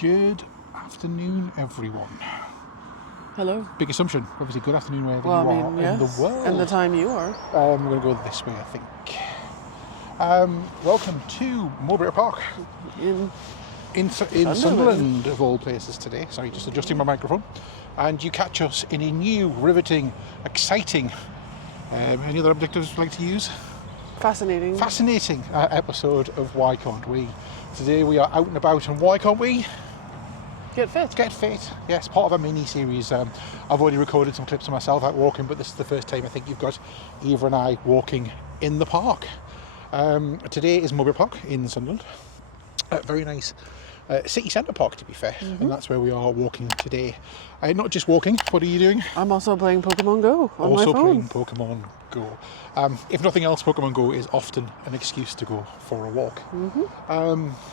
Good afternoon, everyone. Hello. Big assumption. Obviously, good afternoon wherever Well, you I are mean, yes. in the world. And the time you are. We're going to go this way, I think. Welcome to Mowbray Park in Sunderland, of all places today. Sorry, just adjusting my microphone. And you catch us in a new, riveting, exciting, any other adjectives you'd like to use? Fascinating. Fascinating episode of Why Can't We? Today we are out and about, and why can't we? Get fit. Get fit, yes, part of a mini-series. I've already recorded some clips of myself out walking, but this is the first time I think you've got Eva and I walking in the park. Today is Mowbray Park in Sunderland. Very nice city centre park, to be fair, and that's where we are walking today. Not just walking, what are you doing? I'm also playing Pokemon Go on my phone. Also playing Pokemon Go. If nothing else, Pokemon Go is often an excuse to go for a walk.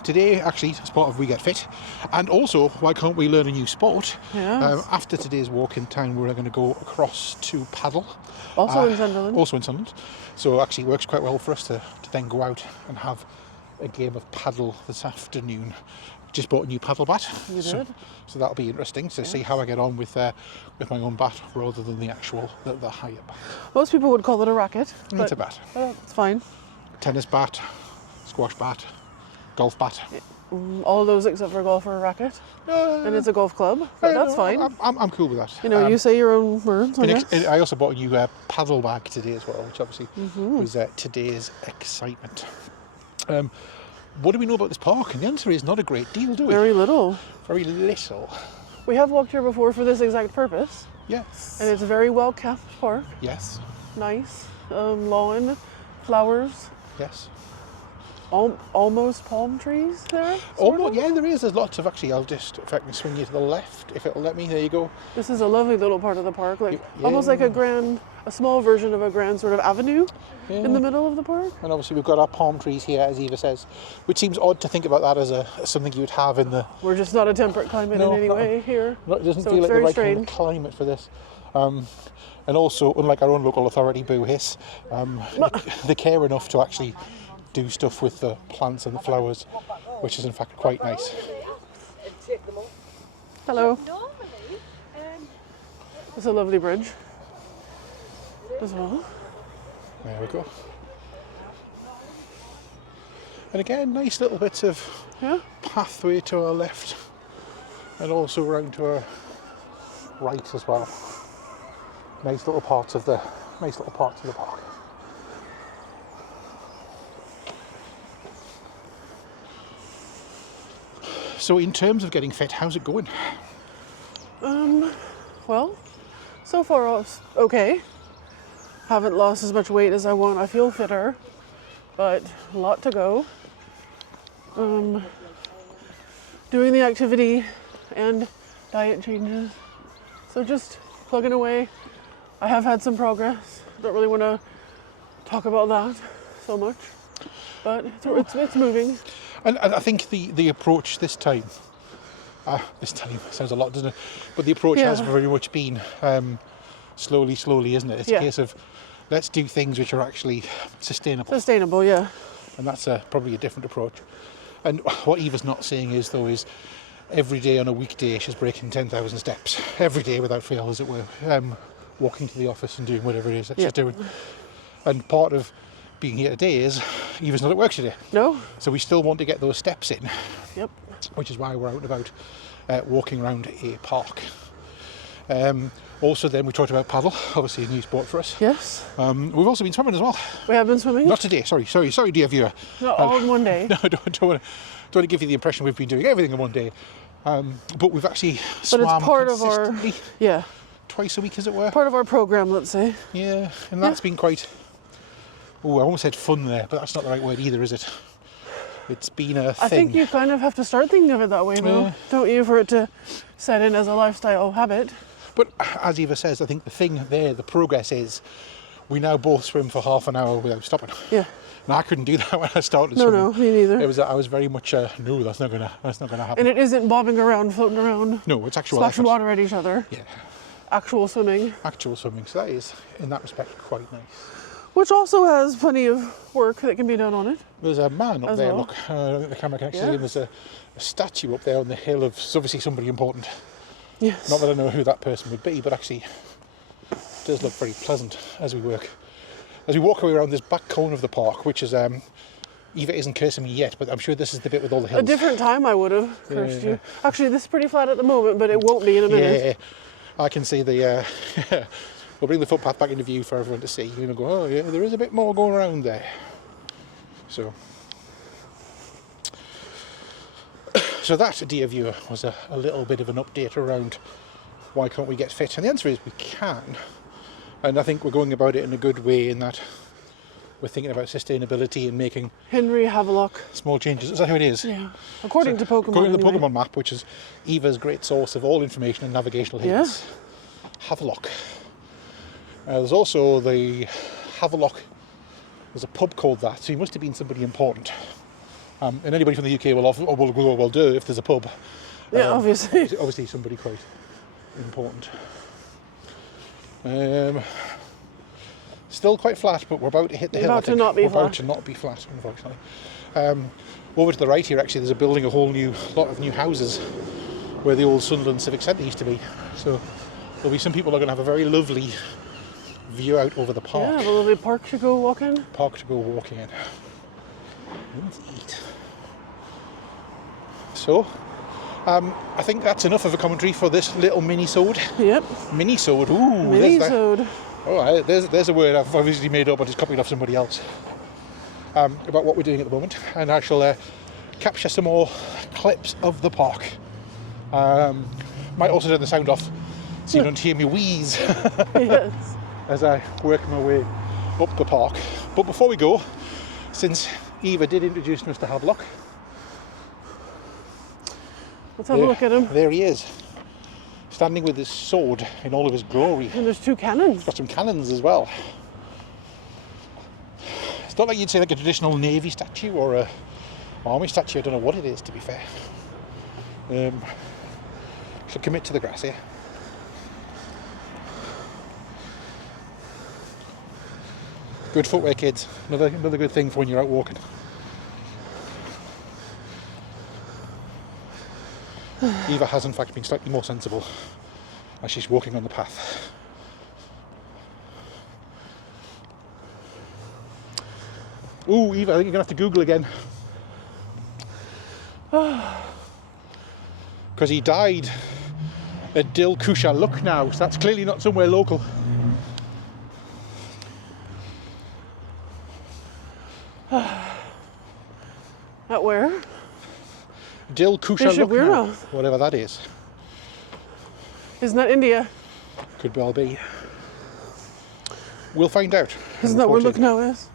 Today, actually, as part of We Get Fit, and also, why can't we learn a new sport? Yes. After today's walk in town, we're going to go across to paddle. Also in Sunderland. Also in Sunderland. So actually, it works quite well for us to then go out and have a game of paddle this afternoon. Just bought a new paddle bat. You did? So that'll be interesting to see how I get on with my own bat rather than the actual the higher bat. Most people would call it a racket. It's a bat. It's fine. Tennis bat, squash bat, golf bat. All of those except for golf are a racket. And it's a golf club. But that's fine. I'm cool with that. You know, you say your own words, I guess. I also bought a new paddle bag today as well, which obviously was today's excitement. What do we know about this park? And the answer is not a great deal, do we? Very little. Very little. We have walked here before for this exact purpose. Yes. And it's a very well kept park. Yes. Nice. Lawn, flowers. Yes. Almost palm trees there. Almost, yeah, there is. There's lots of, actually, I'll just, if I can swing you to the left, if it'll let me, there you go. This is a lovely little part of the park, almost like a small version of a grand sort of avenue in the middle of the park. And obviously we've got our palm trees here, as Eva says, which seems odd to think about that as something you would have in the... We're just not a temperate climate in any way here. It doesn't feel like the right kind of climate for this. And also, unlike our own local authority, Boo Hiss, they care enough to actually do stuff with the plants and the flowers, which is in fact quite nice. Hello. It's a lovely bridge as well. There we go. And again, nice little bits of pathway to our left, and also round to our right as well. Nice little parts of the park. So in terms of getting fit, how's it going? Well, so far okay. Haven't lost as much weight as I want. I feel fitter, but a lot to go. Doing the activity and diet changes. So just plugging away. I have had some progress. Don't really want to talk about that so much, but it's moving. And I think the approach this time sounds a lot, doesn't it? But the approach has very much been slowly, isn't it? It's a case of let's do things which are actually sustainable. Sustainable, yeah. And that's probably a different approach. And what Eva's not saying is every day on a weekday she's breaking 10,000 steps. Every day without fail, as it were. Walking to the office and doing whatever it is that she's doing. And part of being here today is Eva's not at work today. No. So we still want to get those steps in. Yep. Which is why we're out and about walking around a park. Also then we talked about paddle, obviously a new sport for us. Yes. We've also been swimming as well. We have been swimming? Not today, sorry dear viewer. Not all in one day. No, I don't want to give you the impression we've been doing everything in one day. But we've actually swam it's part consistently. Of our twice a week, as it were. Part of our programme, let's say. Yeah, and that's been quite... Oh, I almost said fun there, but that's not the right word either, is it? It's been a thing. I think you kind of have to start thinking of it that way, though, don't you, for it to set in as a lifestyle habit. But as Eva says, I think the thing there, the progress is, we now both swim for half an hour without stopping. Yeah. And I couldn't do that when I started swimming. No, me neither. I was very much no, that's not gonna happen. And it isn't bobbing around, floating around. No, it's actual splashing water at each other. Yeah. Actual swimming. So that is, in that respect, quite nice. Which also has plenty of work that can be done on it. There's a man up As there, well. look. I don't think the camera can actually see Yeah. him. There's a statue up there on the hill of obviously somebody important. Yes. Not that I know who that person would be, but actually it does look very pleasant as we work. As we walk away around this back corner of the park, which is, Eva isn't cursing me yet, but I'm sure this is the bit with all the hills. A different time I would have cursed Yeah. you. Actually, this is pretty flat at the moment, but it won't be in a minute. Yeah, I can see the, we'll bring the footpath back into view for everyone to see. You know, go, oh yeah, there is a bit more going around there. So that, dear viewer, was a little bit of an update around why can't we get fit? And the answer is we can. And I think we're going about it in a good way in that we're thinking about sustainability and making Henry Havelock. small changes. Is that how it is? Yeah. According to Pokemon. According to the anyway. Pokemon map, which is Eva's great source of all information and navigational hints. Havelock. There's also the Havelock. There's a pub called that, so he must have been somebody important. And anybody from the UK will do if there's a pub. Yeah, obviously. Obviously somebody quite important. Still quite flat, but we're about to hit the hill. About to not be we're about flat. to not be flat, unfortunately. Over to the right here, actually, there's a building, a whole lot of new houses where the old Sunderland Civic Centre used to be. So there'll be some people who are going to have a very lovely view out over the park. Yeah, have a lovely park to go walk in. Park to go walking in. And eat. So, I think that's enough of a commentary for this little mini-sode. Yep. Mini-sode, ooh. Mini-sode. There's a word I've obviously made up, but it's copied off somebody else. About what we're doing at the moment, and I shall capture some more clips of the park. Might also turn the sound off so you don't hear me wheeze Yes. as I work my way up the park. But before we go, since Eva did introduce Mr. Havelock, Let's have a look at him. there he is, standing with his sword in all of his glory. And there's two cannons. Got some cannons as well. It's not like you'd say like a traditional navy statue or a army statue. I don't know what it is, to be fair. Shall commit to the grass here. Good footwear, kids. Another good thing for when you're out walking. Eva has in fact been slightly more sensible as she's walking on the path. Ooh, Eva, I think you're going to have to Google again. Because he died at Dilkusha Lucknow, so that's clearly not somewhere local. At where? Dilkusha Bishop Lucknow, Weirmouth. whatever that is. Isn't that India? Could well be. We'll find out. Isn't that where Report in. Lucknow is?